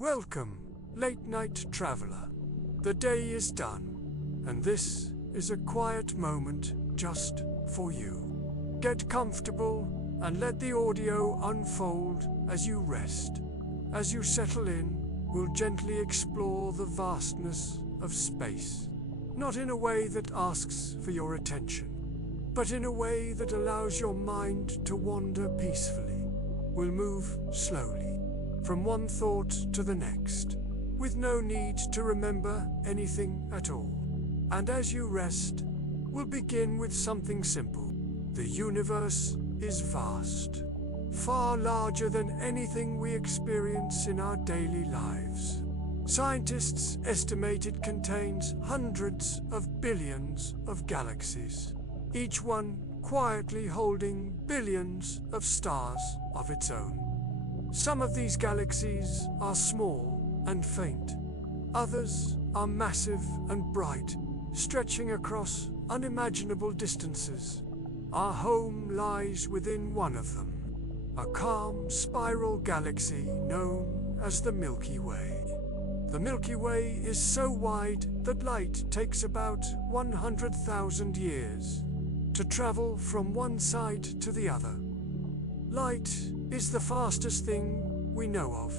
Welcome, late-night traveler. The day is done, and this is a quiet moment just for you. Get comfortable and let the audio unfold as you rest. As you settle in, we'll gently explore the vastness of space. Not in a way that asks for your attention, but in a way that allows your mind to wander peacefully. We'll move slowly, from one thought to the next, with no need to remember anything at all. And as you rest, we'll begin with something simple. The universe is vast, far larger than anything we experience in our daily lives. Scientists estimate it contains hundreds of billions of galaxies, each one quietly holding billions of stars of its own. Some of these galaxies are small and faint. Others are massive and bright, stretching across unimaginable distances. Our home lies within one of them, a calm spiral galaxy known as the Milky Way. The Milky Way is so wide that light takes about 100,000 years to travel from one side to the other. Light is the fastest thing we know of,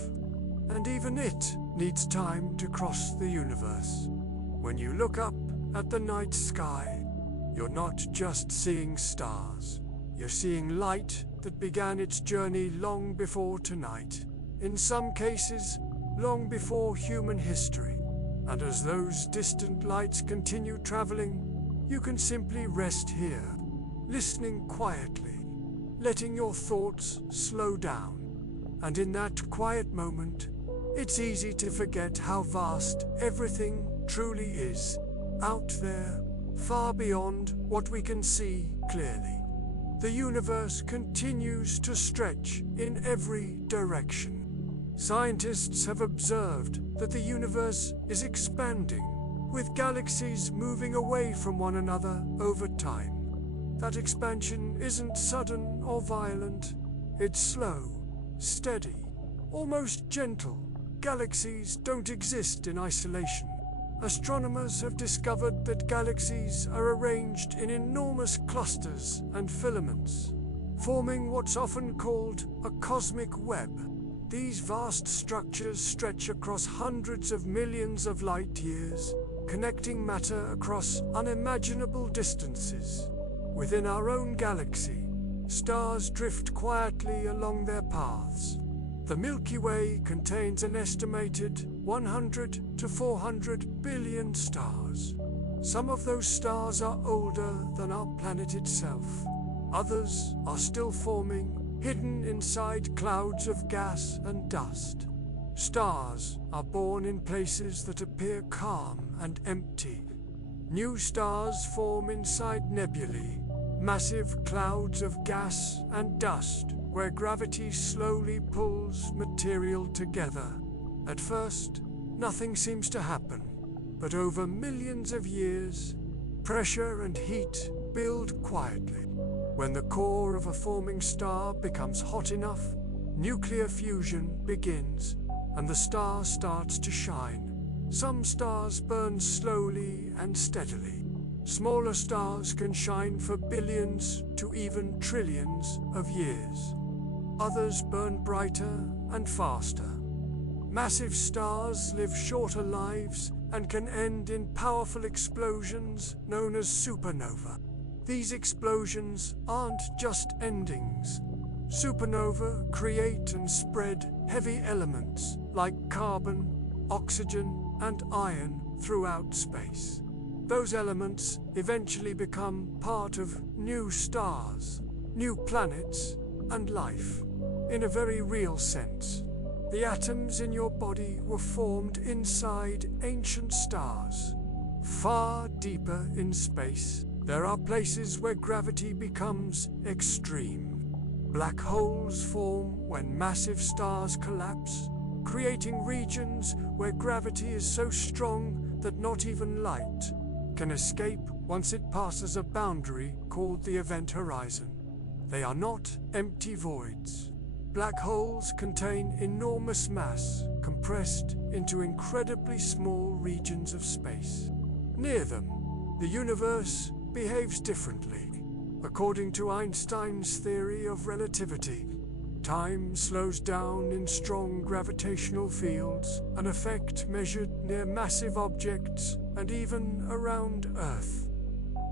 and even it needs time to cross the universe. When you look up at the night sky, you're not just seeing stars. You're seeing light that began its journey long before tonight. In some cases, long before human history. And as those distant lights continue traveling, you can simply rest here, listening quietly, letting your thoughts slow down. And in that quiet moment, it's easy to forget how vast everything truly is, out there, far beyond what we can see clearly. The universe continues to stretch in every direction. Scientists have observed that the universe is expanding, with galaxies moving away from one another over time. That expansion isn't sudden or violent. It's slow, steady, almost gentle. Galaxies don't exist in isolation. Astronomers have discovered that galaxies are arranged in enormous clusters and filaments, forming what's often called a cosmic web. These vast structures stretch across hundreds of millions of light years, connecting matter across unimaginable distances. Within our own galaxy, stars drift quietly along their paths. The Milky Way contains an estimated 100 to 400 billion stars. Some of those stars are older than our planet itself. Others are still forming, hidden inside clouds of gas and dust. Stars are born in places that appear calm and empty. New stars form inside nebulae, massive clouds of gas and dust where gravity slowly pulls material together. At first, nothing seems to happen, but over millions of years, pressure and heat build quietly. When the core of a forming star becomes hot enough, nuclear fusion begins, and the star starts to shine. Some stars burn slowly and steadily. Smaller stars can shine for billions to even trillions of years. Others burn brighter and faster. Massive stars live shorter lives and can end in powerful explosions known as supernova. These explosions aren't just endings. Supernova create and spread heavy elements like carbon, oxygen, and iron throughout space. Those elements eventually become part of new stars, new planets, and life. In a very real sense, the atoms in your body were formed inside ancient stars. Far deeper in space, there are places where gravity becomes extreme. Black holes form when massive stars collapse, creating regions where gravity is so strong that not even light can escape once it passes a boundary called the event horizon. They are not empty voids. Black holes contain enormous mass, compressed into incredibly small regions of space. Near them, the universe behaves differently. According to Einstein's theory of relativity, time slows down in strong gravitational fields, an effect measured near massive objects and even around Earth.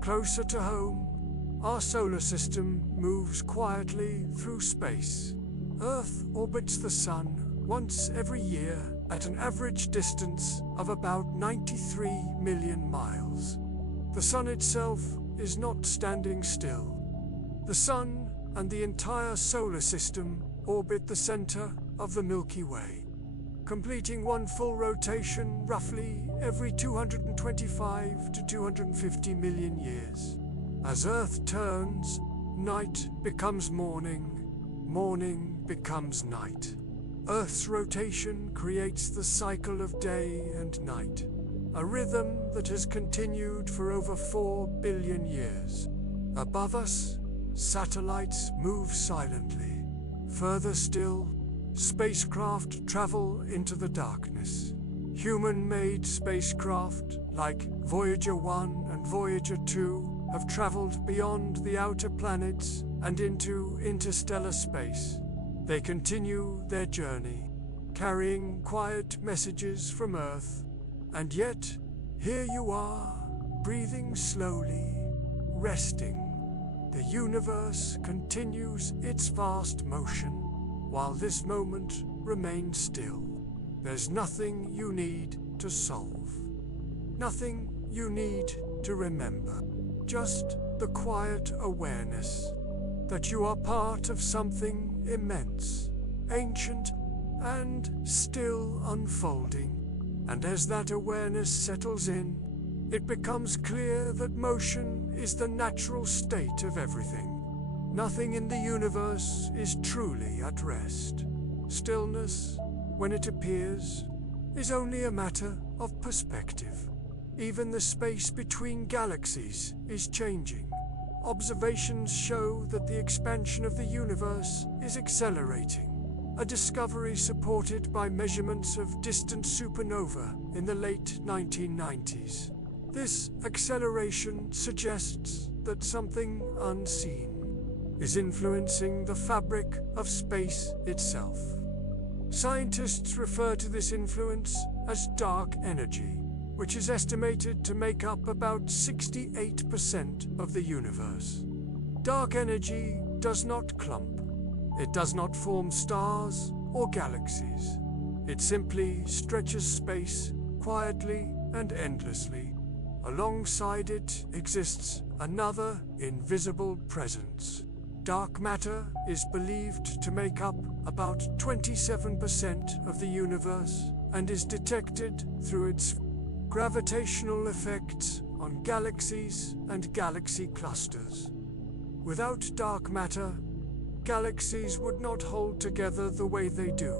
Closer to home, our solar system moves quietly through space. Earth orbits the Sun once every year at an average distance of about 93 million miles. The Sun itself is not standing still. The Sun and the entire solar system orbit the center of the Milky Way, completing one full rotation roughly every 225 to 250 million years. As Earth turns, night becomes morning, morning becomes night. Earth's rotation creates the cycle of day and night, a rhythm that has continued for over 4 billion years. Above us, satellites move silently. Further still, spacecraft travel into the darkness. Human-made spacecraft like Voyager 1 and Voyager 2 have traveled beyond the outer planets and into interstellar space. They continue their journey, carrying quiet messages from Earth. And yet, here you are, breathing slowly, resting. The universe continues its vast motion, while this moment remains still. There's nothing you need to solve, nothing you need to remember, just the quiet awareness that you are part of something immense, ancient, and still unfolding. And as that awareness settles in, it becomes clear that motion is the natural state of everything. Nothing in the universe is truly at rest. Stillness, when it appears, is only a matter of perspective. Even the space between galaxies is changing. Observations show that the expansion of the universe is accelerating, a discovery supported by measurements of distant supernova in the late 1990s. This acceleration suggests that something unseen is influencing the fabric of space itself. Scientists refer to this influence as dark energy, which is estimated to make up about 68% of the universe. Dark energy does not clump. It does not form stars or galaxies. It simply stretches space quietly and endlessly. Alongside it exists another invisible presence. Dark matter is believed to make up about 27% of the universe and is detected through its gravitational effects on galaxies and galaxy clusters. Without dark matter, galaxies would not hold together the way they do.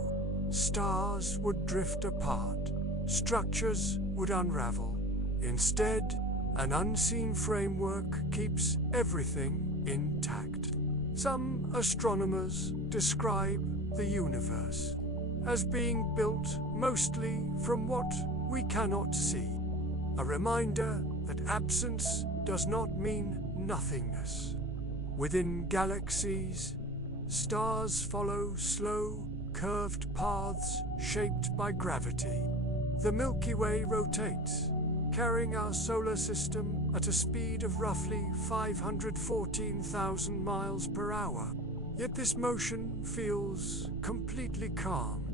Stars would drift apart. Structures would unravel. Instead, an unseen framework keeps everything intact. Some astronomers describe the universe as being built mostly from what we cannot see, a reminder that absence does not mean nothingness. Within galaxies, stars follow slow, curved paths shaped by gravity. The Milky Way rotates, carrying our solar system at a speed of roughly 514,000 miles per hour. Yet this motion feels completely calm.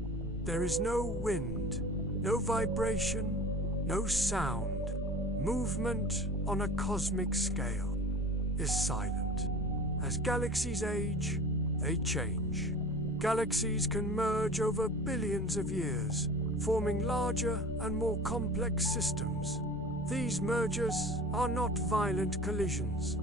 There is no wind, no vibration, no sound. Movement on a cosmic scale is silent. As galaxies age, they change. Galaxies can merge over billions of years, forming larger and more complex systems. These mergers are not violent collisions.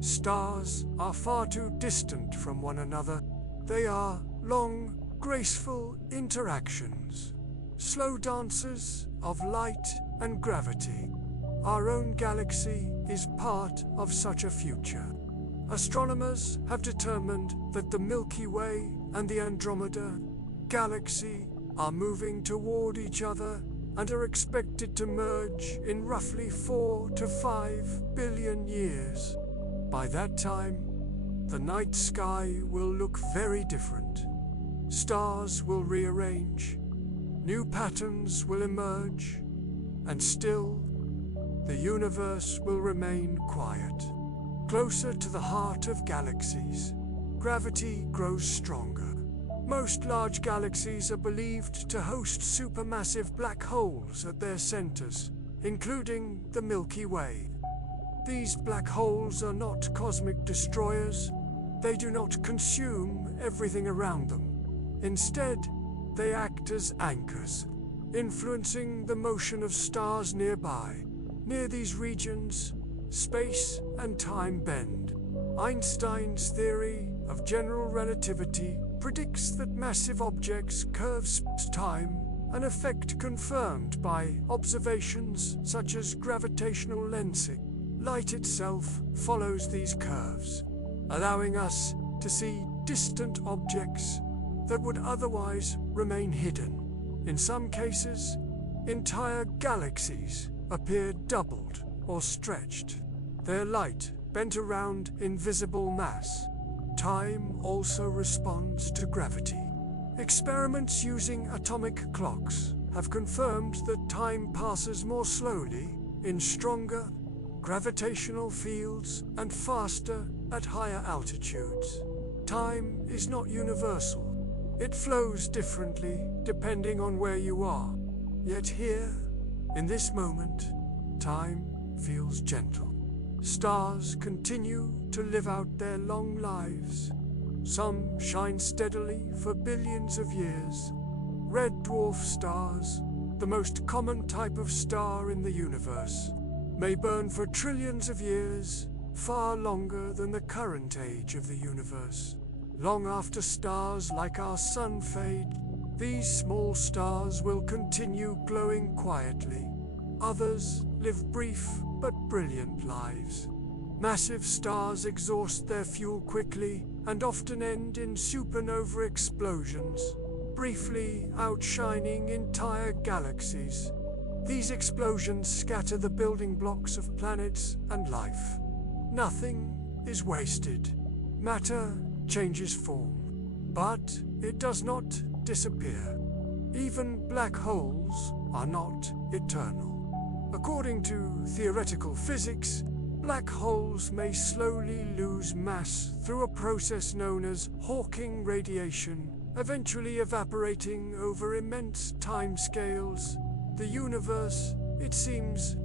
Stars are far too distant from one another. They are long, graceful interactions, slow dances of light and gravity. Our own galaxy is part of such a future. Astronomers have determined that the Milky Way and the Andromeda galaxy are moving toward each other and are expected to merge in roughly 4 to 5 billion years. By that time, the night sky will look very different. Stars will rearrange, new patterns will emerge, and still, the universe will remain quiet. Closer to the heart of galaxies, gravity grows stronger. Most large galaxies are believed to host supermassive black holes at their centers, including the Milky Way. These black holes are not cosmic destroyers. They do not consume everything around them. Instead, they act as anchors, influencing the motion of stars nearby. Near these regions, space and time bend. Einstein's theory of general relativity predicts that massive objects curve space-time, an effect confirmed by observations such as gravitational lensing. Light itself follows these curves, allowing us to see distant objects that would otherwise remain hidden. In some cases, entire galaxies appear doubled or stretched, their light bent around invisible mass. Time also responds to gravity. Experiments using atomic clocks have confirmed that time passes more slowly in stronger gravitational fields and faster at higher altitudes. Time is not universal. It flows differently depending on where you are. Yet here, in this moment, time feels gentle. Stars continue to live out their long lives. Some shine steadily for billions of years. Red dwarf stars, the most common type of star in the universe, may burn for trillions of years, far longer than the current age of the universe. Long after stars like our sun fade, these small stars will continue glowing quietly. Others live brief but brilliant lives. Massive stars exhaust their fuel quickly and often end in supernova explosions, briefly outshining entire galaxies. These explosions scatter the building blocks of planets and life. Nothing is wasted. Matter changes form, but it does not disappear. Even black holes are not eternal. According to theoretical physics, black holes may slowly lose mass through a process known as Hawking radiation, eventually evaporating over immense timescales. The universe, it seems,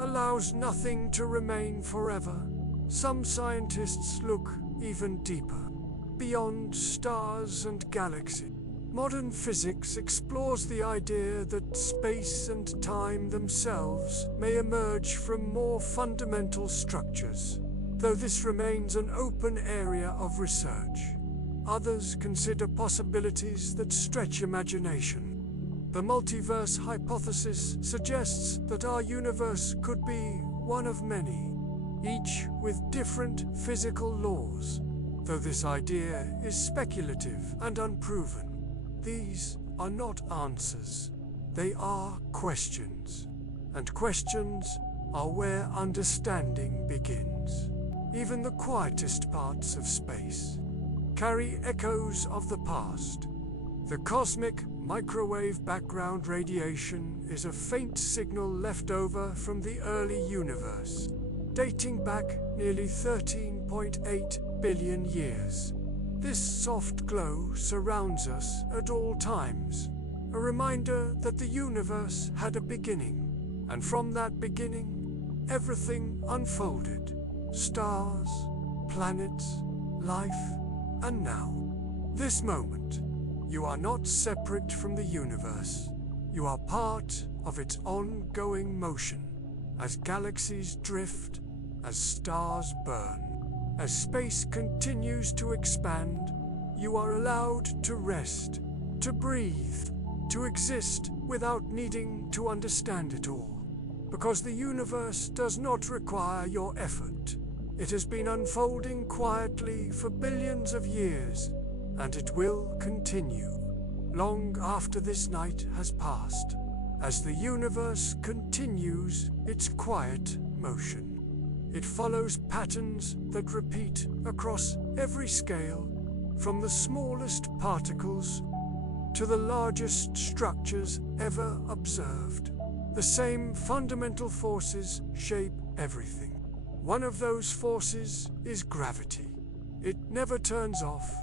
allows nothing to remain forever. Some scientists look even deeper, beyond stars and galaxies. Modern physics explores the idea that space and time themselves may emerge from more fundamental structures, though this remains an open area of research. Others consider possibilities that stretch imagination. The multiverse hypothesis suggests that our universe could be one of many, each with different physical laws, though this idea is speculative and unproven. These are not answers, they are questions, and questions are where understanding begins. Even the quietest parts of space carry echoes of the past. The cosmic microwave background radiation is a faint signal left over from the early universe, dating back nearly 13.8 billion years. This soft glow surrounds us at all times, a reminder that the universe had a beginning, and from that beginning, everything unfolded. Stars, planets, life, and now, this moment. You are not separate from the universe. You are part of its ongoing motion. As galaxies drift, as stars burn, as space continues to expand, you are allowed to rest, to breathe, to exist without needing to understand it all. Because the universe does not require your effort. It has been unfolding quietly for billions of years, and it will continue. long after this night has passed, as the universe continues its quiet motion. It follows patterns that repeat across every scale, from the smallest particles to the largest structures ever observed. The same fundamental forces shape everything. One of those forces is gravity. It never turns off.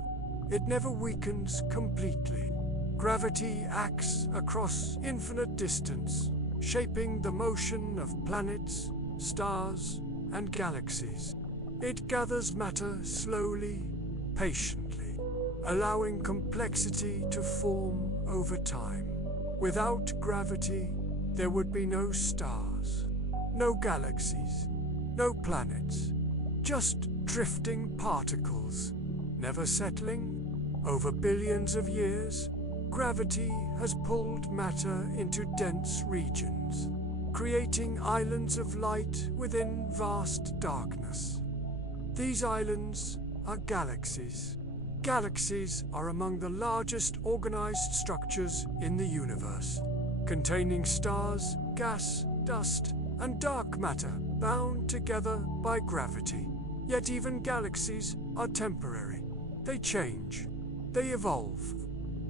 It never weakens completely. Gravity acts across infinite distance, shaping the motion of planets, stars, and galaxies. It gathers matter slowly, patiently, allowing complexity to form over time. Without gravity, there would be no stars, no galaxies, no planets, just drifting particles, never settling. Over billions of years, gravity has pulled matter into dense regions, creating islands of light within vast darkness. These islands are galaxies. Galaxies are among the largest organized structures in the universe, containing stars, gas, dust, and dark matter bound together by gravity. Yet even galaxies are temporary. They change. They evolve.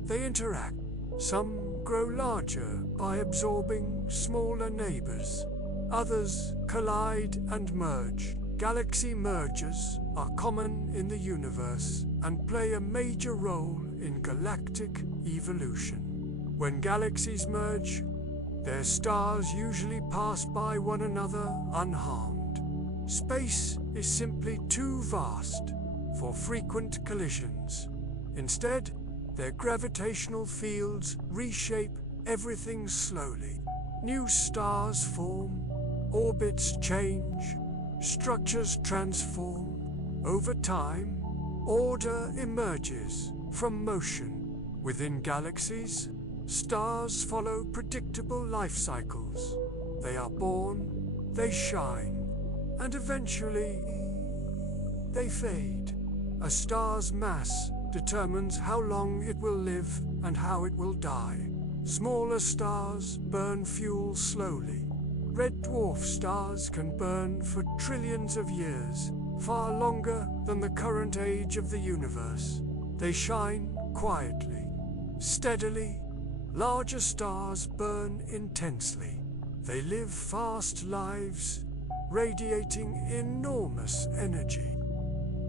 They interact. Some grow larger by absorbing smaller neighbors. Others collide and merge. Galaxy mergers are common in the universe and play a major role in galactic evolution. When galaxies merge, their stars usually pass by one another unharmed. Space is simply too vast for frequent collisions. Instead, their gravitational fields reshape everything slowly. New stars form, orbits change, structures transform. Over time, order emerges from motion. Within galaxies, stars follow predictable life cycles. They are born, they shine, and eventually they fade. A star's mass determines how long it will live and how it will die. Smaller stars burn fuel slowly. Red dwarf stars can burn for trillions of years, far longer than the current age of the universe. They shine quietly, steadily. Larger stars burn intensely. They live fast lives, radiating enormous energy.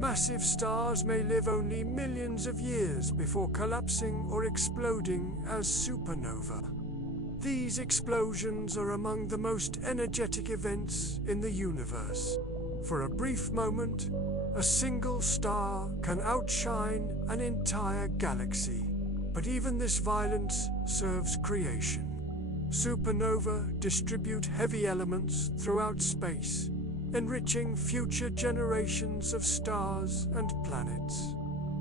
Massive stars may live only millions of years before collapsing or exploding as supernova. These explosions are among the most energetic events in the universe. For a brief moment, a single star can outshine an entire galaxy. But even this violence serves creation. Supernova distribute heavy elements throughout space, enriching future generations of stars and planets.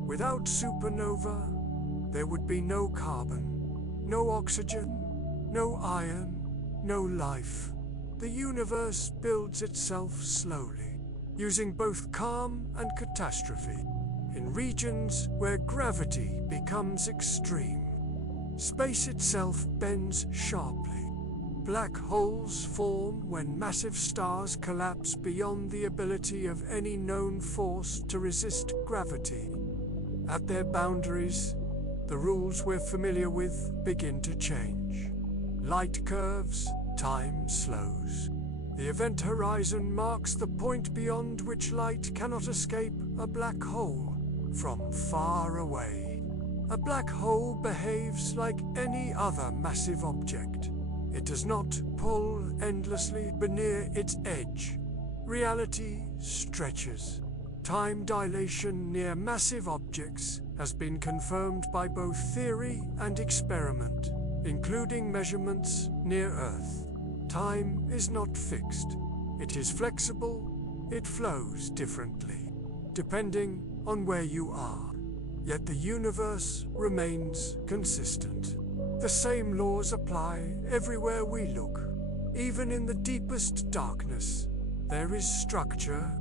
Without supernova, there would be no carbon, no oxygen, no iron, no life. The universe builds itself slowly, using both calm and catastrophe. In regions where gravity becomes extreme, space itself bends sharply. Black holes form when massive stars collapse beyond the ability of any known force to resist gravity. At their boundaries, the rules we're familiar with begin to change. Light curves, time slows. The event horizon marks the point beyond which light cannot escape a black hole. From far away, a black hole behaves like any other massive object. It does not pull endlessly near its edge. Reality stretches. Time dilation near massive objects has been confirmed by both theory and experiment, including measurements near Earth. Time is not fixed. It is flexible. It flows differently, depending on where you are. Yet the universe remains consistent. The same laws apply everywhere we look. Even in the deepest darkness, there is structure.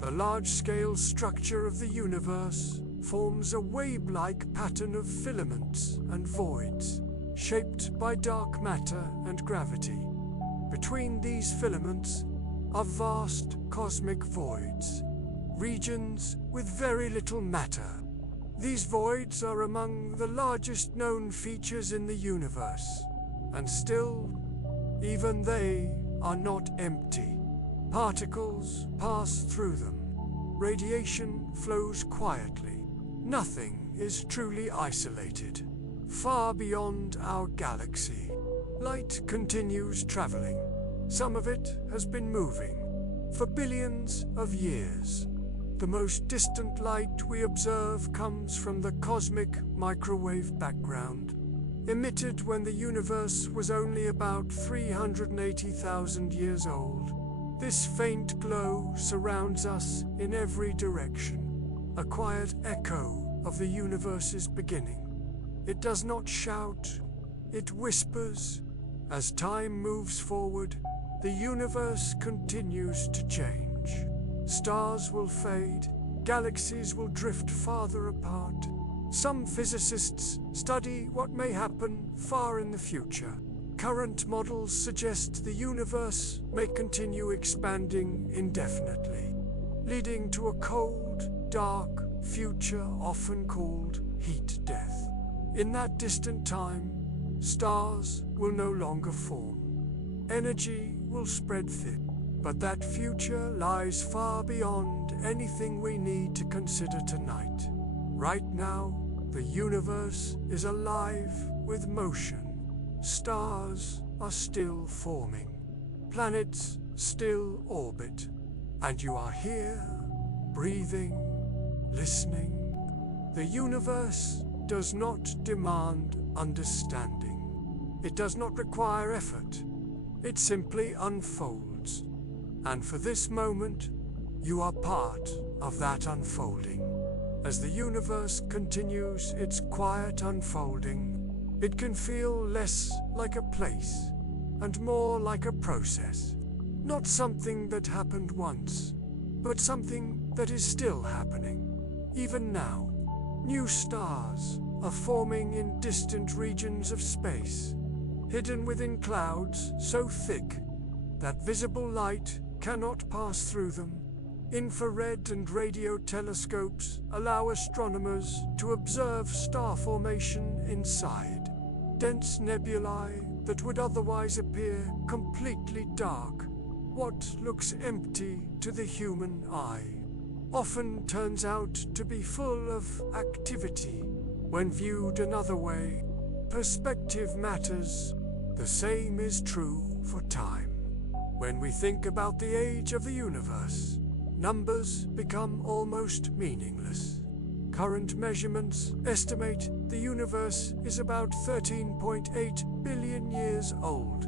The large-scale structure of the universe forms a wave-like pattern of filaments and voids, shaped by dark matter and gravity. Between these filaments are vast cosmic voids, regions with very little matter. These voids are among the largest known features in the universe, and still, even they are not empty. Particles pass through them. Radiation flows quietly. Nothing is truly isolated. Far beyond our galaxy, light continues traveling. Some of it has been moving for billions of years. The most distant light we observe comes from the cosmic microwave background, emitted when the universe was only about 380,000 years old. This faint glow surrounds us in every direction, a quiet echo of the universe's beginning. It does not shout, it whispers. As time moves forward, the universe continues to change. Stars will fade, galaxies will drift farther apart. Some physicists study what may happen far in the future. Current models suggest the universe may continue expanding indefinitely, leading to a cold, dark future often called heat death. In that distant time, stars will no longer form. Energy will spread thin. But that future lies far beyond anything we need to consider tonight. Right now, the universe is alive with motion. Stars are still forming. Planets still orbit. And you are here, breathing, listening. The universe does not demand understanding. It does not require effort. It simply unfolds. And for this moment, you are part of that unfolding. As the universe continues its quiet unfolding, it can feel less like a place and more like a process. Not something that happened once, but something that is still happening. Even now, new stars are forming in distant regions of space, hidden within clouds so thick that visible light cannot pass through them. Infrared and radio telescopes allow astronomers to observe star formation inside dense nebulae that would otherwise appear completely dark. What looks empty to the human eye often turns out to be full of activity. When viewed another way, perspective matters. The same is true for time. When we think about the age of the universe, numbers become almost meaningless. Current measurements estimate the universe is about 13.8 billion years old.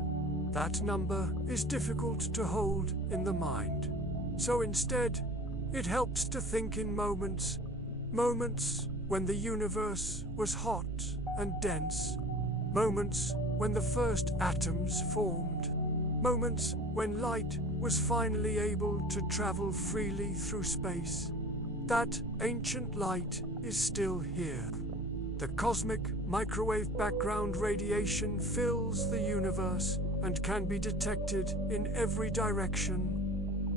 That number is difficult to hold in the mind. So instead, it helps to think in moments when the universe was hot and dense, moments when the first atoms formed, moments when light was finally able to travel freely through space. That ancient light is still here. The cosmic microwave background radiation fills the universe and can be detected in every direction,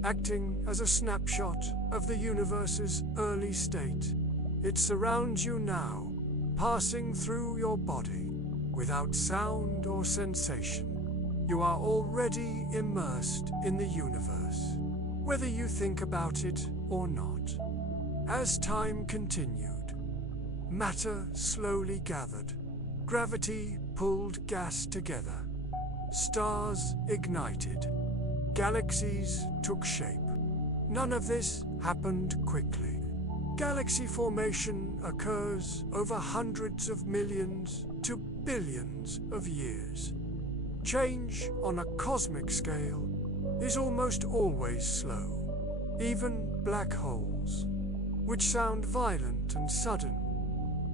acting as a snapshot of the universe's early state. It surrounds you now, passing through your body, without sound or sensation. You are already immersed in the universe, whether you think about it or not. As time continued, matter slowly gathered. Gravity pulled gas together. Stars ignited. Galaxies took shape. None of this happened quickly. Galaxy formation occurs over hundreds of millions to billions of years. Change on a cosmic scale is almost always slow. Even black holes, which sound violent and sudden,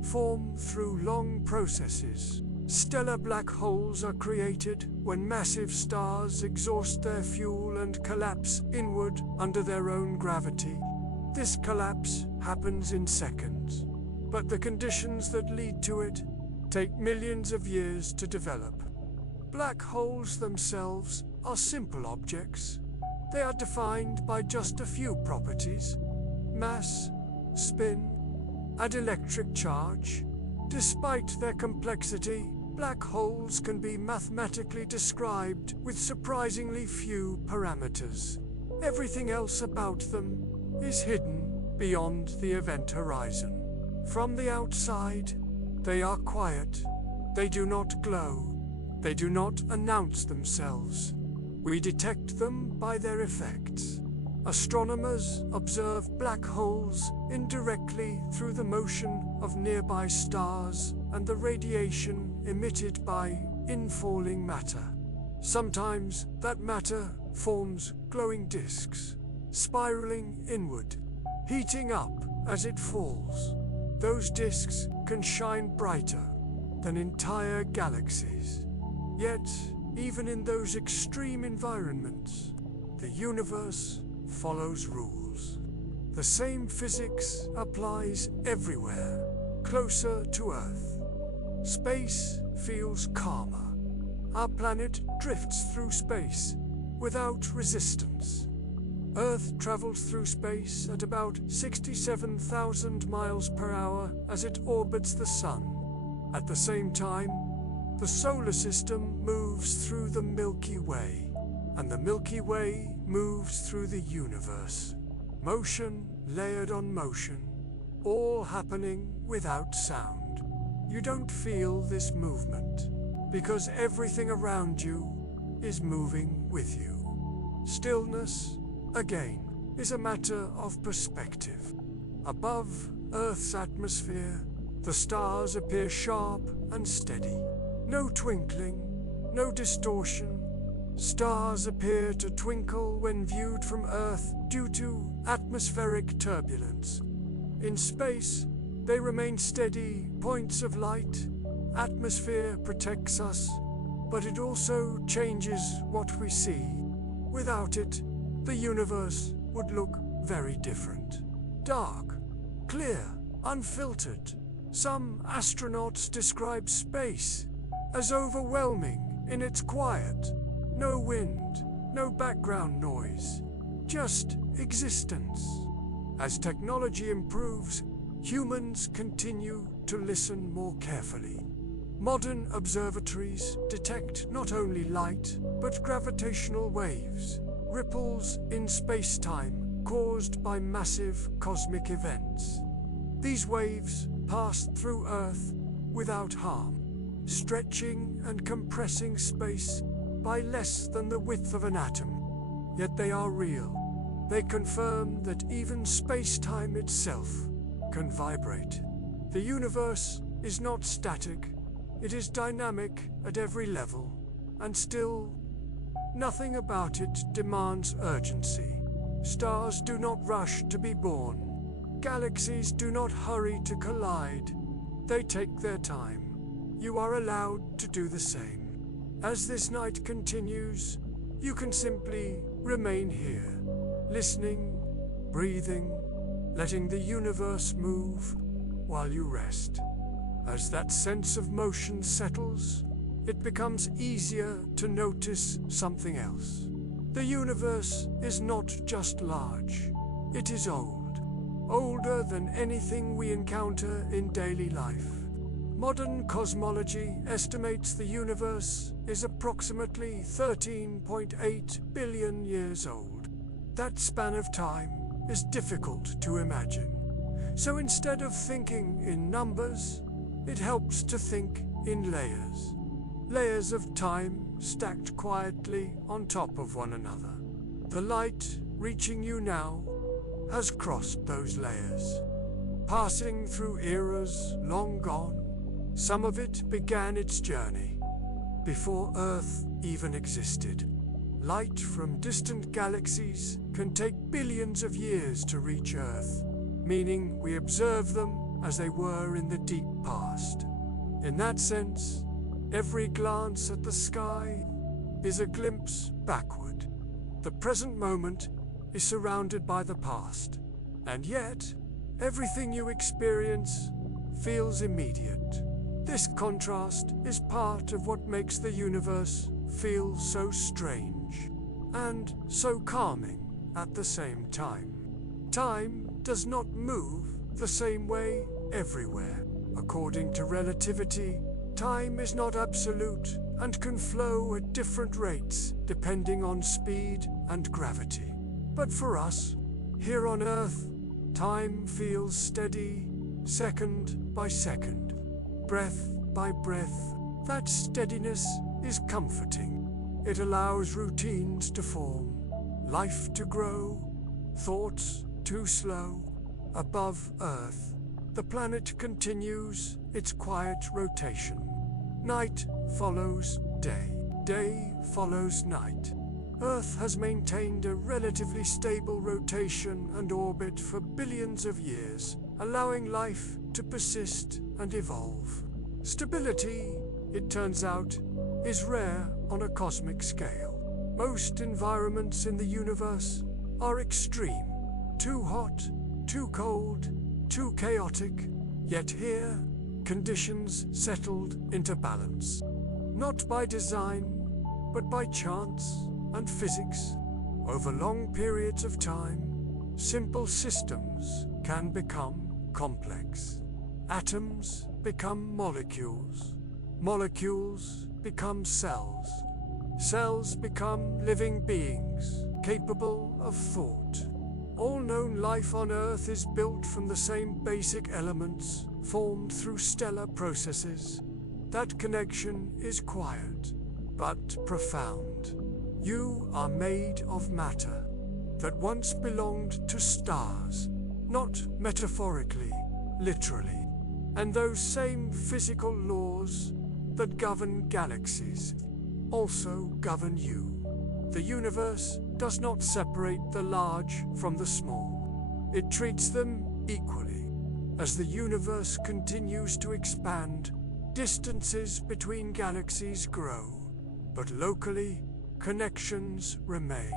form through long processes. Stellar black holes are created when massive stars exhaust their fuel and collapse inward under their own gravity. This collapse happens in seconds, but the conditions that lead to it take millions of years to develop. Black holes themselves are simple objects. They are defined by just a few properties: mass, spin, and electric charge. Despite their complexity, black holes can be mathematically described with surprisingly few parameters. Everything else about them is hidden beyond the event horizon. From the outside, they are quiet. They do not glow. They do not announce themselves. We detect them by their effects. Astronomers observe black holes indirectly through the motion of nearby stars and the radiation emitted by infalling matter. Sometimes that matter forms glowing disks, spiraling inward, heating up as it falls. Those disks can shine brighter than entire galaxies. Yet, even in those extreme environments, the universe follows rules. The same physics applies everywhere, closer to Earth. Space feels calmer. Our planet drifts through space without resistance. Earth travels through space at about 67,000 miles per hour as it orbits the Sun. At the same time, the solar system moves through the Milky Way, and the Milky Way moves through the universe. Motion layered on motion, all happening without sound. You don't feel this movement, because everything around you is moving with you. Stillness, again, is a matter of perspective. Above Earth's atmosphere, the stars appear sharp and steady. No twinkling, no distortion. Stars appear to twinkle when viewed from Earth due to atmospheric turbulence. In space, they remain steady points of light. Atmosphere protects us, but it also changes what we see. Without it, the universe would look very different. Dark, clear, unfiltered. Some astronauts describe space as overwhelming in its quiet. No wind, no background noise, just existence. As technology improves, humans continue to listen more carefully. Modern observatories detect not only light, but gravitational waves, ripples in space-time caused by massive cosmic events. These waves pass through Earth without harm, stretching and compressing space by less than the width of an atom. Yet they are real. They confirm that even space-time itself can vibrate. The universe is not static. It is dynamic at every level, and still, nothing about it demands urgency. Stars do not rush to be born. Galaxies do not hurry to collide. They take their time. You are allowed to do the same. As this night continues, you can simply remain here, listening, breathing, letting the universe move while you rest. As that sense of motion settles, it becomes easier to notice something else. The universe is not just large, it is old. Older than anything we encounter in daily life. Modern cosmology estimates the universe is approximately 13.8 billion years old. That span of time is difficult to imagine. So instead of thinking in numbers, it helps to think in layers. Layers of time stacked quietly on top of one another. The light reaching you now has crossed those layers, passing through eras long gone. Some of it began its journey before Earth even existed. Light from distant galaxies can take billions of years to reach Earth, meaning we observe them as they were in the deep past. In that sense, every glance at the sky is a glimpse backward. The present moment is surrounded by the past, and yet everything you experience feels immediate. This contrast is part of what makes the universe feel so strange and so calming at the same time. Time does not move the same way everywhere. According to relativity, time is not absolute and can flow at different rates depending on speed and gravity. But for us, here on Earth, time feels steady, second by second, breath by breath. That steadiness is comforting. It allows routines to form, life to grow, thoughts to slow. Above Earth, the planet continues its quiet rotation. Night follows day, day follows night. Earth has maintained a relatively stable rotation and orbit for billions of years, allowing life to persist and evolve. Stability, it turns out, is rare on a cosmic scale. Most environments in the universe are extreme, too hot, too cold, too chaotic, yet here, conditions settled into balance. Not by design, but by chance and physics. Over long periods of time, simple systems can become complex. Atoms become molecules. Molecules become cells. Cells become living beings, capable of thought. All known life on Earth is built from the same basic elements, formed through stellar processes. That connection is quiet, but profound. You are made of matter that once belonged to stars, not metaphorically, literally. And those same physical laws that govern galaxies also govern you. The universe does not separate the large from the small. It treats them equally. As the universe continues to expand, distances between galaxies grow, but locally, connections remain.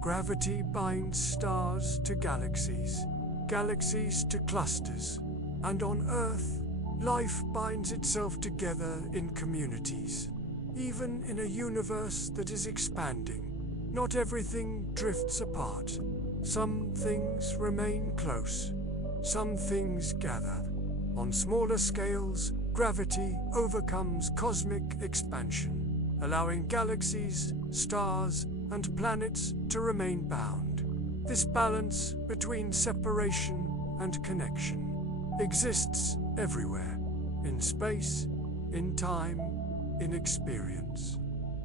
Gravity binds stars to galaxies, galaxies to clusters, and on Earth, life binds itself together in communities. Even in a universe that is expanding, not everything drifts apart. Some things remain close, some things gather. On smaller scales, gravity overcomes cosmic expansion, allowing galaxies, stars, and planets to remain bound. This balance between separation and connection exists everywhere, in space, in time, in experience.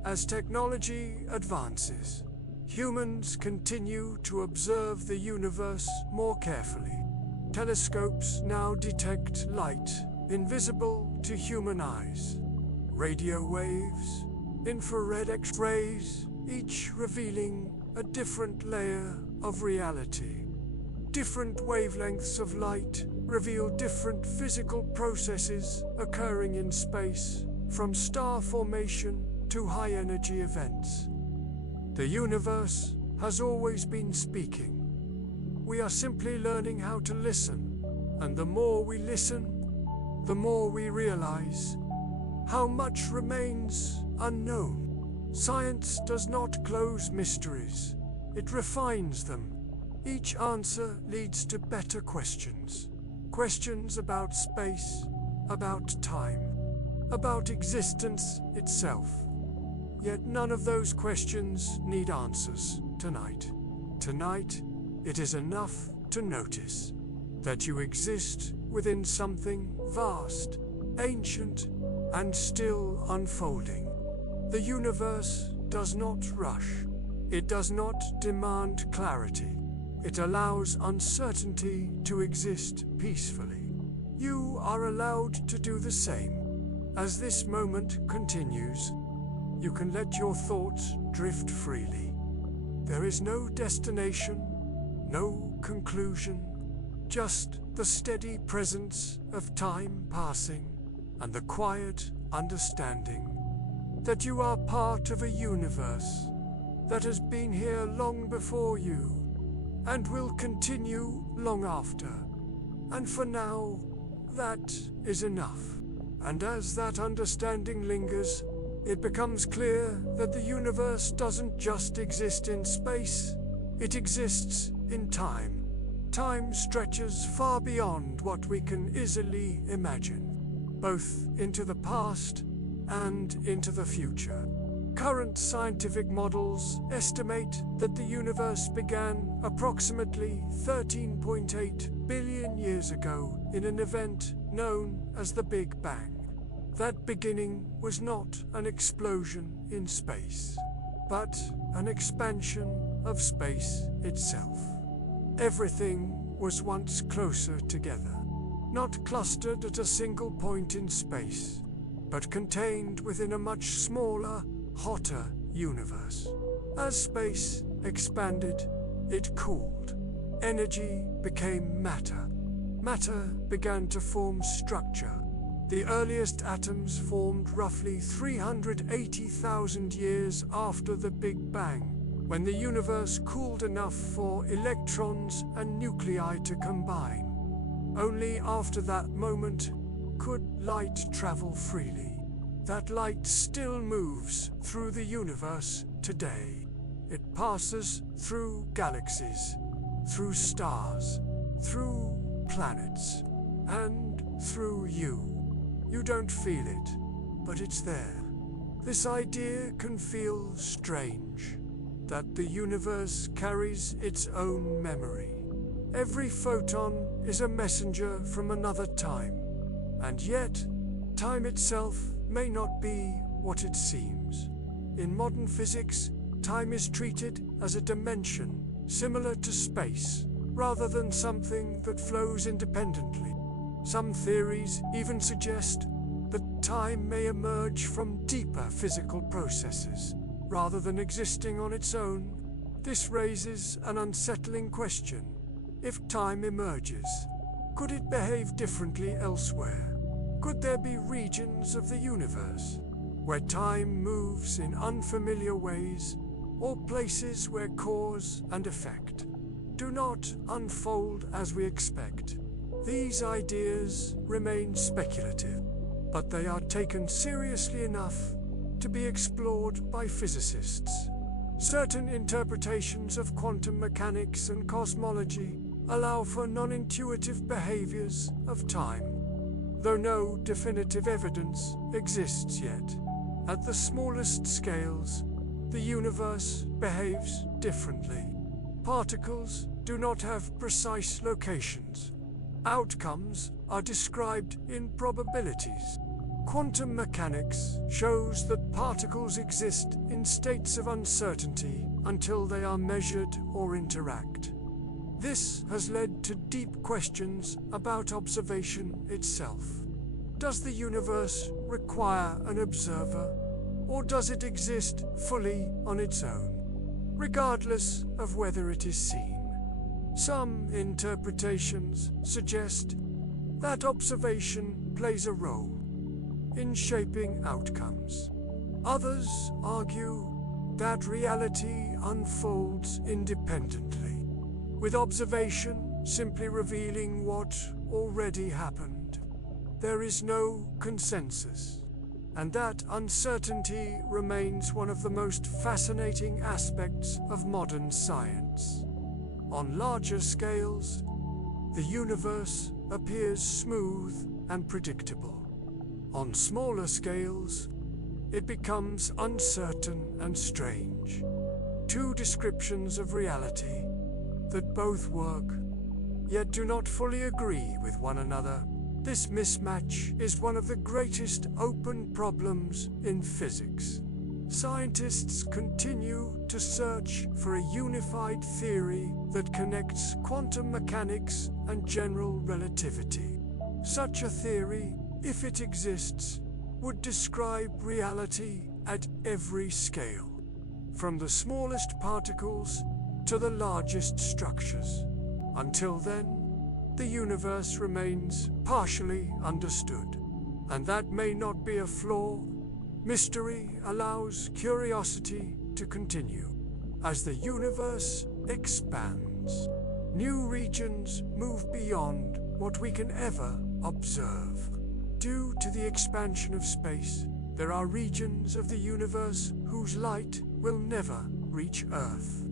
As technology advances, humans continue to observe the universe more carefully. Telescopes now detect light invisible to human eyes. Radio waves, infrared X-rays, each revealing a different layer of reality. Different wavelengths of light reveal different physical processes occurring in space, from star formation to high-energy events. The universe has always been speaking. We are simply learning how to listen, and the more we listen, the more we realize how much remains unknown. Science does not close mysteries, it refines them. Each answer leads to better questions. Questions about space, about time, about existence itself. Yet none of those questions need answers tonight. Tonight, it is enough to notice that you exist within something vast, ancient, and still unfolding. The universe does not rush. It does not demand clarity. It allows uncertainty to exist peacefully. You are allowed to do the same. As this moment continues, you can let your thoughts drift freely. There is no destination, no conclusion, just the steady presence of time passing and the quiet understanding that you are part of a universe that has been here long before you and will continue long after. And for now, that is enough. And as that understanding lingers, it becomes clear that the universe doesn't just exist in space, it exists in time. Time stretches far beyond what we can easily imagine, both into the past and into the future. Current scientific models estimate that the universe began approximately 13.8 billion years ago in an event known as the Big Bang. That beginning was not an explosion in space, but an expansion of space itself. Everything was once closer together, not clustered at a single point in space, but contained within a much smaller, hotter universe. As space expanded, it cooled. Energy became matter. Matter began to form structure. The earliest atoms formed roughly 380,000 years after the Big Bang, when the universe cooled enough for electrons and nuclei to combine. Only after that moment could light travel freely. That light still moves through the universe today. It passes through galaxies, through stars, through planets, and through you. You don't feel it, but it's there. This idea can feel strange, that the universe carries its own memory. Every photon is a messenger from another time, and yet time itself may not be what it seems. In modern physics, time is treated as a dimension similar to space, rather than something that flows independently. Some theories even suggest that time may emerge from deeper physical processes, rather than existing on its own. This raises an unsettling question. If time emerges, could it behave differently elsewhere? Could there be regions of the universe where time moves in unfamiliar ways, or places where cause and effect do not unfold as we expect? These ideas remain speculative, but they are taken seriously enough to be explored by physicists. Certain interpretations of quantum mechanics and cosmology allow for non-intuitive behaviors of time, though no definitive evidence exists yet. At the smallest scales, the universe behaves differently. Particles do not have precise locations. Outcomes are described in probabilities. Quantum mechanics shows that particles exist in states of uncertainty until they are measured or interact. This has led to deep questions about observation itself. Does the universe require an observer, or does it exist fully on its own, regardless of whether it is seen? Some interpretations suggest that observation plays a role in shaping outcomes. Others argue that reality unfolds independently, with observation simply revealing what already happened. There is no consensus, and that uncertainty remains one of the most fascinating aspects of modern science. On larger scales, the universe appears smooth and predictable. On smaller scales, it becomes uncertain and strange. Two descriptions of reality that both work, yet do not fully agree with one another. This mismatch is one of the greatest open problems in physics. Scientists continue to search for a unified theory that connects quantum mechanics and general relativity. Such a theory, if it exists, would describe reality at every scale, from the smallest particles to the largest structures. Until then, the universe remains partially understood, and that may not be a flaw. Mystery allows curiosity to continue. As the universe expands, new regions move beyond what we can ever observe. Due to the expansion of space, there are regions of the universe whose light will never reach Earth.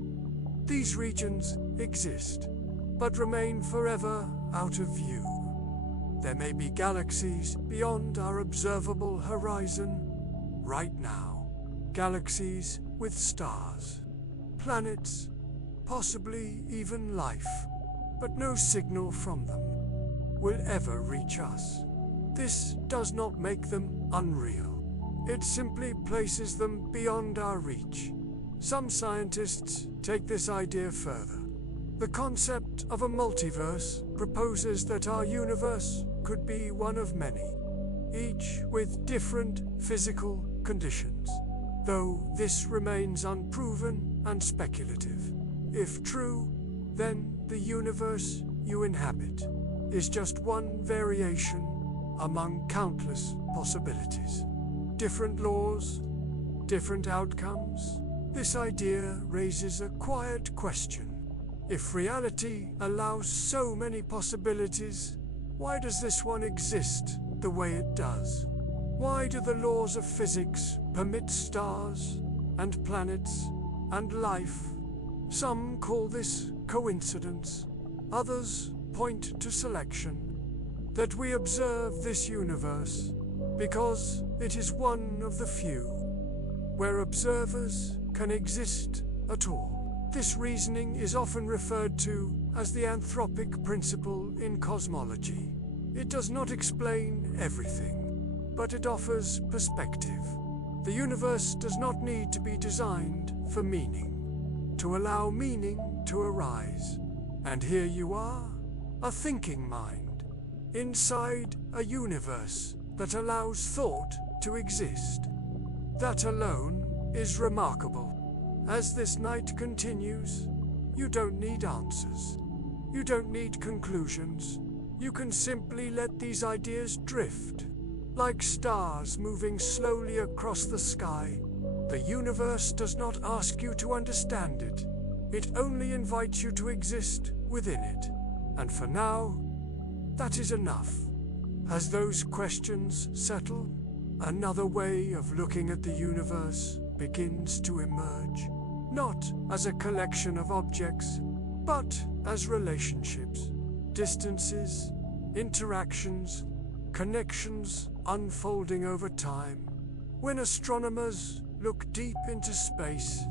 These regions exist, but remain forever out of view. There may be galaxies beyond our observable horizon right now. Galaxies with stars, planets, possibly even life, but no signal from them will ever reach us. This does not make them unreal. It simply places them beyond our reach. Some scientists take this idea further. The concept of a multiverse proposes that our universe could be one of many, each with different physical conditions, though this remains unproven and speculative. If true, then the universe you inhabit is just one variation among countless possibilities. Different laws, different outcomes. This idea raises a quiet question. If reality allows so many possibilities, why does this one exist the way it does? Why do the laws of physics permit stars and planets and life? Some call this coincidence, others point to selection. That we observe this universe because it is one of the few where observers can exist at all. This reasoning is often referred to as the anthropic principle in cosmology. It does not explain everything, but it offers perspective. The universe does not need to be designed for meaning, to allow meaning to arise. And here you are, a thinking mind, inside a universe that allows thought to exist. That alone is remarkable. As this night continues, you don't need answers. You don't need conclusions. You can simply let these ideas drift. Like stars moving slowly across the sky, the universe does not ask you to understand it. It only invites you to exist within it. And for now, that is enough. As those questions settle, another way of looking at the universe begins to emerge. Not as a collection of objects, but as relationships, distances, interactions, connections unfolding over time. When astronomers look deep into space,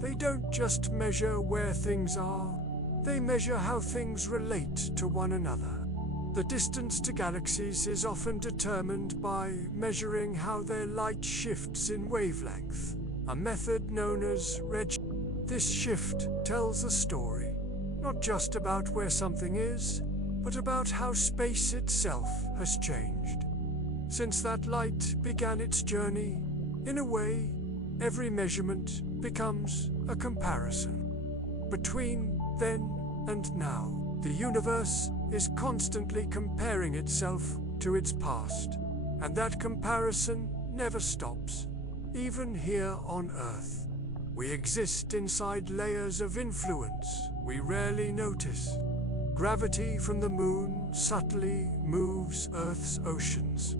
they don't just measure where things are, they measure how things relate to one another. The distance to galaxies is often determined by measuring how their light shifts in wavelength, a method known as redshift. This shift tells a story, not just about where something is, but about how space itself has changed. Since that light began its journey, in a way, every measurement becomes a comparison. Between then and now, the universe is constantly comparing itself to its past, and that comparison never stops, even here on Earth. We exist inside layers of influence we rarely notice. Gravity from the moon subtly moves Earth's oceans.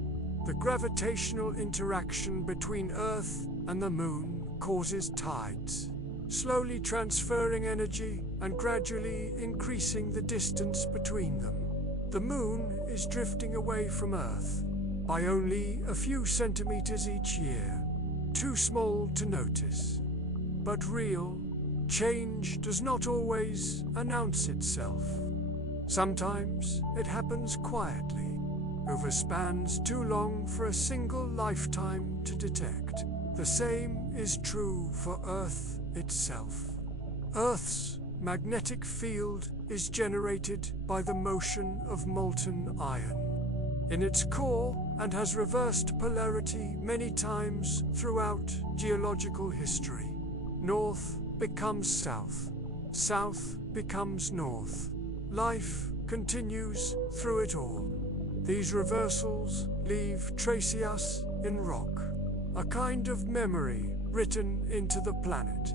The gravitational interaction between Earth and the moon causes tides, slowly transferring energy and gradually increasing the distance between them. The moon is drifting away from Earth by only a few centimeters each year, too small to notice. But real change does not always announce itself. Sometimes it happens quietly, over spans too long for a single lifetime to detect. The same is true for Earth itself. Earth's magnetic field is generated by the motion of molten iron in its core and has reversed polarity many times throughout geological history. North becomes south, south becomes north. Life continues through it all. These reversals leave traces in rock, a kind of memory written into the planet.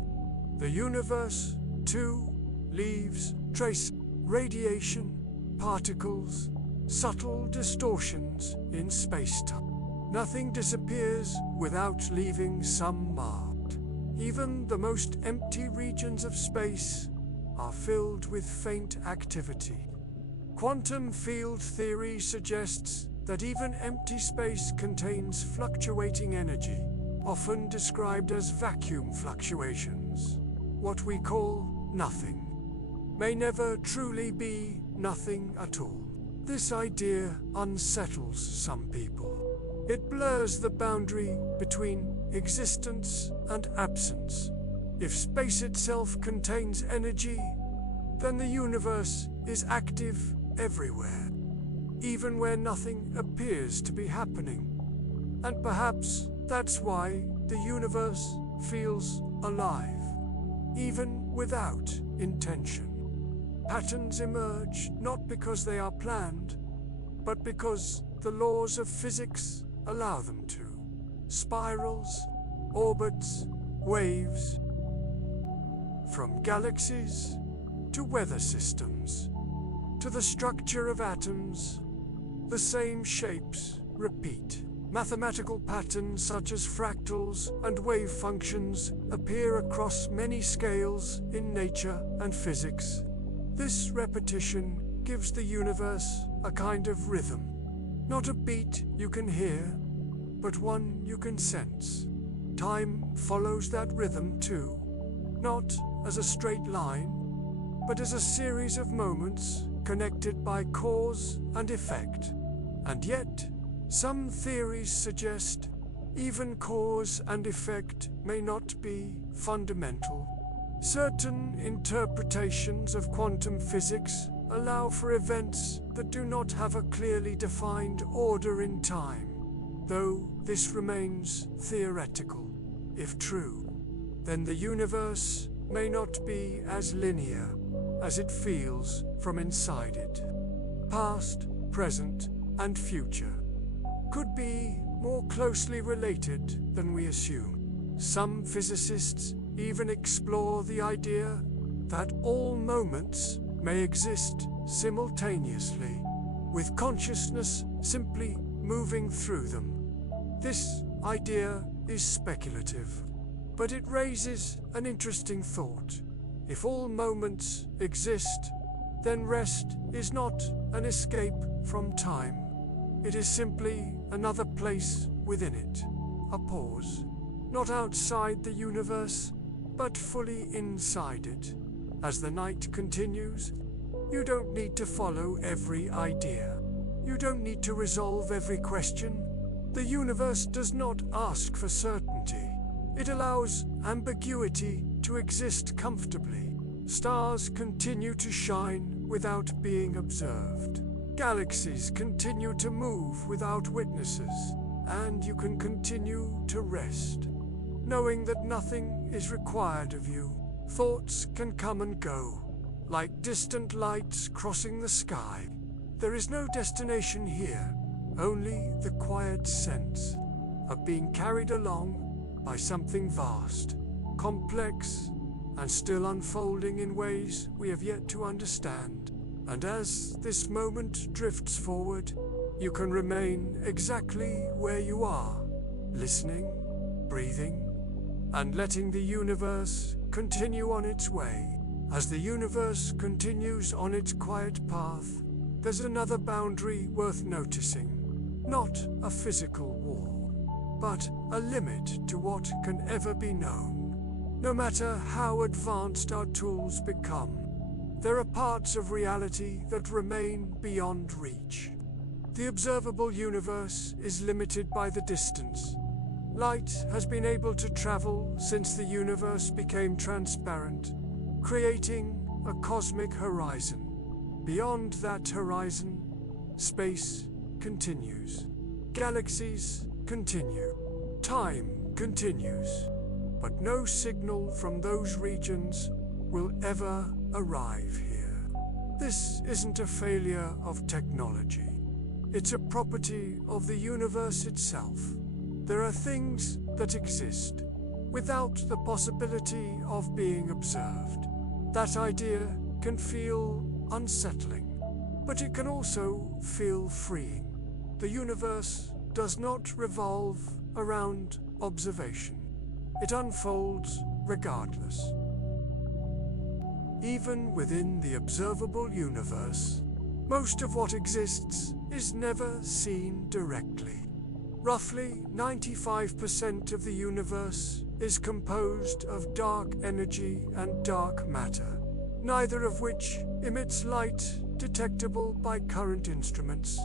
The universe, too, leaves trace radiation, particles, subtle distortions in space-time. Nothing disappears without leaving some mark. Even the most empty regions of space are filled with faint activity. Quantum field theory suggests that even empty space contains fluctuating energy, often described as vacuum fluctuations. What we call nothing may never truly be nothing at all. This idea unsettles some people. It blurs the boundary between existence and absence. If space itself contains energy, then the universe is active everywhere, even where nothing appears to be happening. And perhaps that's why the universe feels alive, even without intention. Patterns emerge not because they are planned, but because the laws of physics allow them to. Spirals, orbits, waves. From galaxies to weather systems, to the structure of atoms, the same shapes repeat. Mathematical patterns such as fractals and wave functions appear across many scales in nature and physics. This repetition gives the universe a kind of rhythm, not a beat you can hear, but one you can sense. Time follows that rhythm too, not as a straight line, but as a series of moments connected by cause and effect. And yet, some theories suggest even cause and effect may not be fundamental. Certain interpretations of quantum physics allow for events that do not have a clearly defined order in time, though this remains theoretical. If true, then the universe may not be as linear as it feels from inside it. Past, present, and future could be more closely related than we assume. Some physicists even explore the idea that all moments may exist simultaneously, with consciousness simply moving through them. This idea is speculative, but it raises an interesting thought. If all moments exist, then rest is not an escape from time. It is simply another place within it, a pause, not outside the universe, but fully inside it. As the night continues, you don't need to follow every idea. You don't need to resolve every question. The universe does not ask for certainty. It allows ambiguity to exist comfortably. Stars continue to shine without being observed. Galaxies continue to move without witnesses, and you can continue to rest, knowing that nothing is required of you. Thoughts can come and go, like distant lights crossing the sky. There is no destination here, only the quiet sense of being carried along by something vast, complex, and still unfolding in ways we have yet to understand. And as this moment drifts forward, you can remain exactly where you are, listening, breathing, and letting the universe continue on its way. As the universe continues on its quiet path, there's another boundary worth noticing. Not a physical wall, but a limit to what can ever be known. No matter how advanced our tools become, there are parts of reality that remain beyond reach. The observable universe is limited by the distance. Light has been able to travel since the universe became transparent, creating a cosmic horizon. Beyond that horizon, space continues. Galaxies continue. Time continues. But no signal from those regions will ever arrive here. This isn't a failure of technology. It's a property of the universe itself. There are things that exist without the possibility of being observed. That idea can feel unsettling, but it can also feel freeing. The universe does not revolve around observation. It unfolds regardless. Even within the observable universe, most of what exists is never seen directly. Roughly 95% of the universe is composed of dark energy and dark matter, neither of which emits light detectable by current instruments.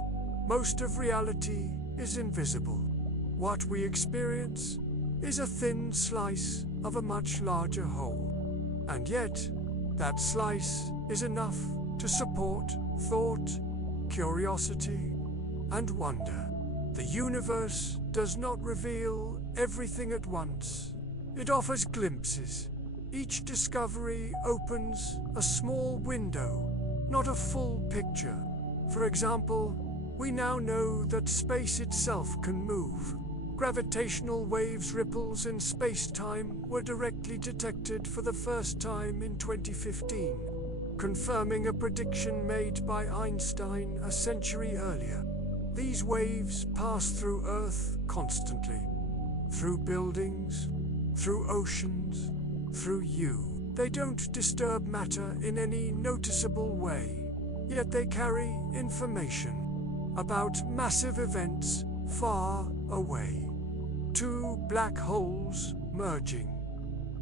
Most of reality is invisible. What we experience is a thin slice of a much larger whole. And yet, that slice is enough to support thought, curiosity, and wonder. The universe does not reveal everything at once. It offers glimpses. Each discovery opens a small window, not a full picture. For example, we now know that space itself can move. Gravitational waves ripples in space-time were directly detected for the first time in 2015, confirming a prediction made by Einstein a century earlier. These waves pass through Earth constantly, through buildings, through oceans, through you. They don't disturb matter in any noticeable way, yet they carry information about massive events far away. Two black holes merging,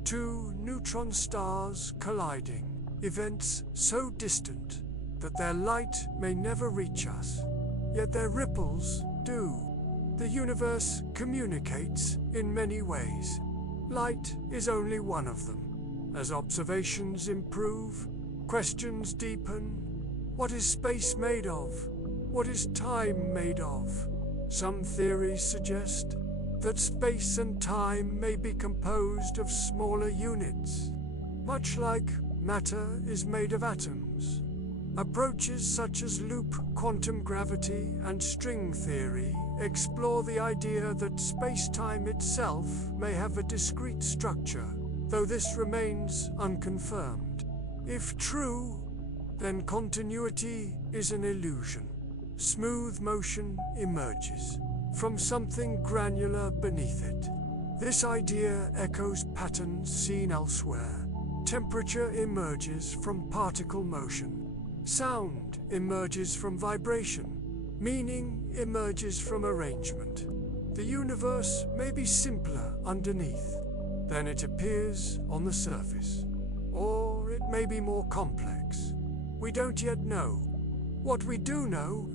two neutron stars colliding, events so distant that their light may never reach us, yet their ripples do. The universe communicates in many ways. Light is only one of them. As observations improve, questions deepen. What is space made of? What is time made of? Some theories suggest that space and time may be composed of smaller units, much like matter is made of atoms. Approaches such as loop quantum gravity and string theory explore the idea that space-time itself may have a discrete structure, though this remains unconfirmed. If true, then continuity is an illusion. Smooth motion emerges from something granular beneath it. This idea echoes patterns seen elsewhere. Temperature emerges from particle motion. Sound emerges from vibration. Meaning emerges from arrangement. The universe may be simpler underneath than it appears on the surface, or it may be more complex. We don't yet know. What we do know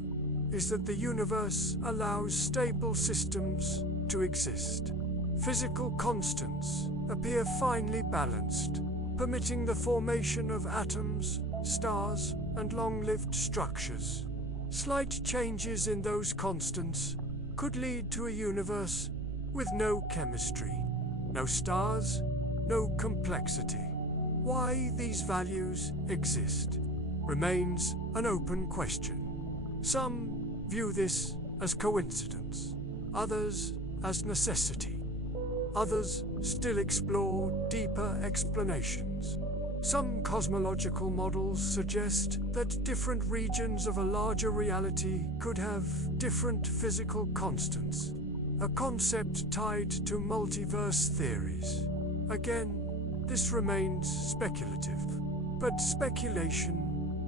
is that the universe allows stable systems to exist. Physical constants appear finely balanced, permitting the formation of atoms, stars, and long-lived structures. Slight changes in those constants could lead to a universe with no chemistry, no stars, no complexity. Why these values exist remains an open question. Some view this as coincidence, others as necessity. Others still explore deeper explanations. Some cosmological models suggest that different regions of a larger reality could have different physical constants, a concept tied to multiverse theories. Again, this remains speculative, but speculation,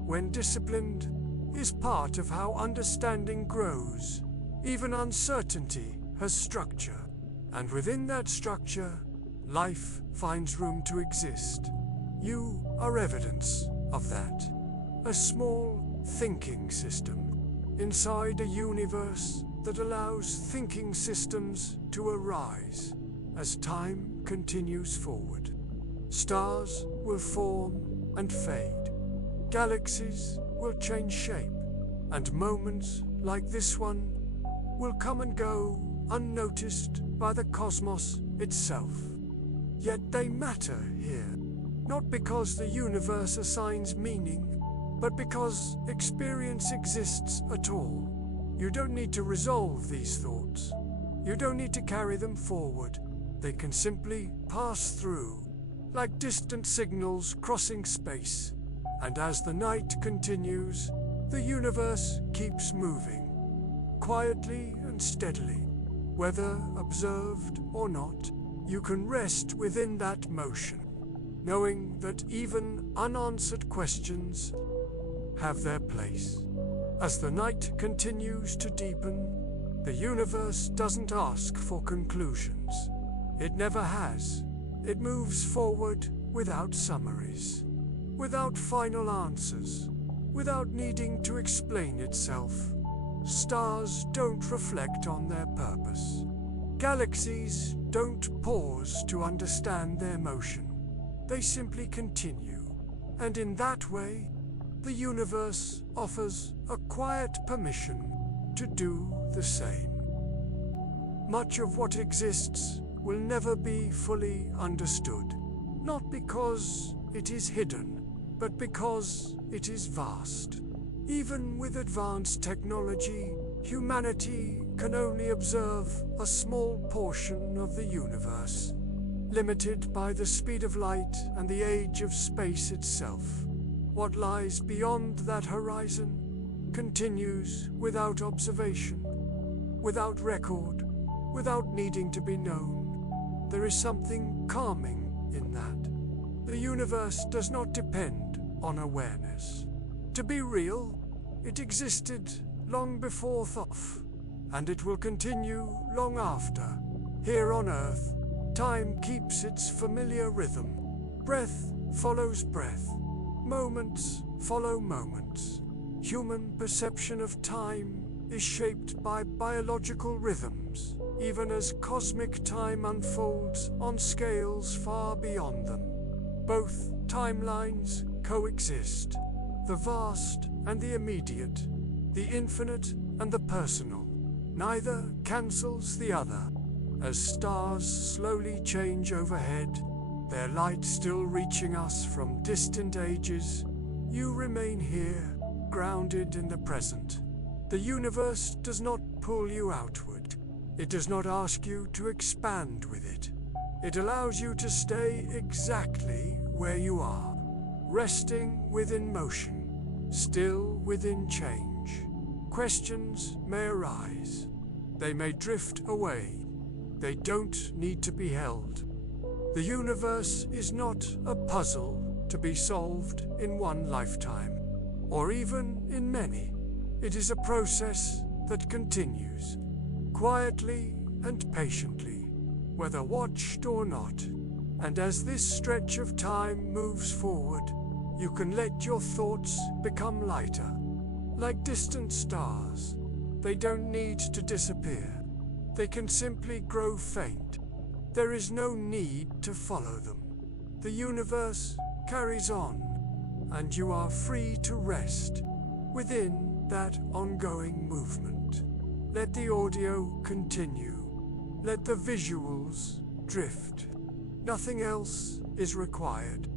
when disciplined, is part of how understanding grows. Even uncertainty has structure, and within that structure, life finds room to exist. You are evidence of that. A small thinking system inside a universe that allows thinking systems to arise as time continues forward. Stars will form and fade. Galaxies will change shape, and moments like this one will come and go unnoticed by the cosmos itself. Yet they matter here, not because the universe assigns meaning, but because experience exists at all. You don't need to resolve these thoughts. You don't need to carry them forward. They can simply pass through, like distant signals crossing space. And as the night continues, The universe keeps moving, quietly and steadily. Whether observed or not, you can rest within that motion, knowing that even unanswered questions have their place. As the night continues to deepen, the universe doesn't ask for conclusions. It never has. It moves forward without summaries, without final answers, without needing to explain itself. Stars don't reflect on their purpose. Galaxies don't pause to understand their motion. They simply continue. And in that way, the universe offers a quiet permission to do the same. Much of what exists will never be fully understood, not because it is hidden, but because it is vast. Even with advanced technology, humanity can only observe a small portion of the universe, limited by the speed of light and the age of space itself. What lies beyond that horizon continues without observation, without record, without needing to be known. There is something calming in that. The universe does not depend on awareness. To be real, it existed long before thought, and it will continue long after. Here on Earth, time keeps its familiar rhythm. Breath follows breath. Moments follow moments. Human perception of time is shaped by biological rhythms, even as cosmic time unfolds on scales far beyond them. Both timelines coexist, the vast and the immediate, the infinite and the personal. Neither cancels the other. As stars slowly change overhead, their light still reaching us from distant ages, you remain here, grounded in the present. The universe does not pull you outward. It does not ask you to expand with it. It allows you to stay exactly where you are, resting within motion, still within change. Questions may arise. They may drift away. They don't need to be held. The universe is not a puzzle to be solved in one lifetime, or even in many. It is a process that continues, quietly and patiently, whether watched or not. And as this stretch of time moves forward, you can let your thoughts become lighter. Like distant stars, they don't need to disappear. They can simply grow faint. There is no need to follow them. The universe carries on, and you are free to rest within that ongoing movement. Let the audio continue. Let the visuals drift. Nothing else is required.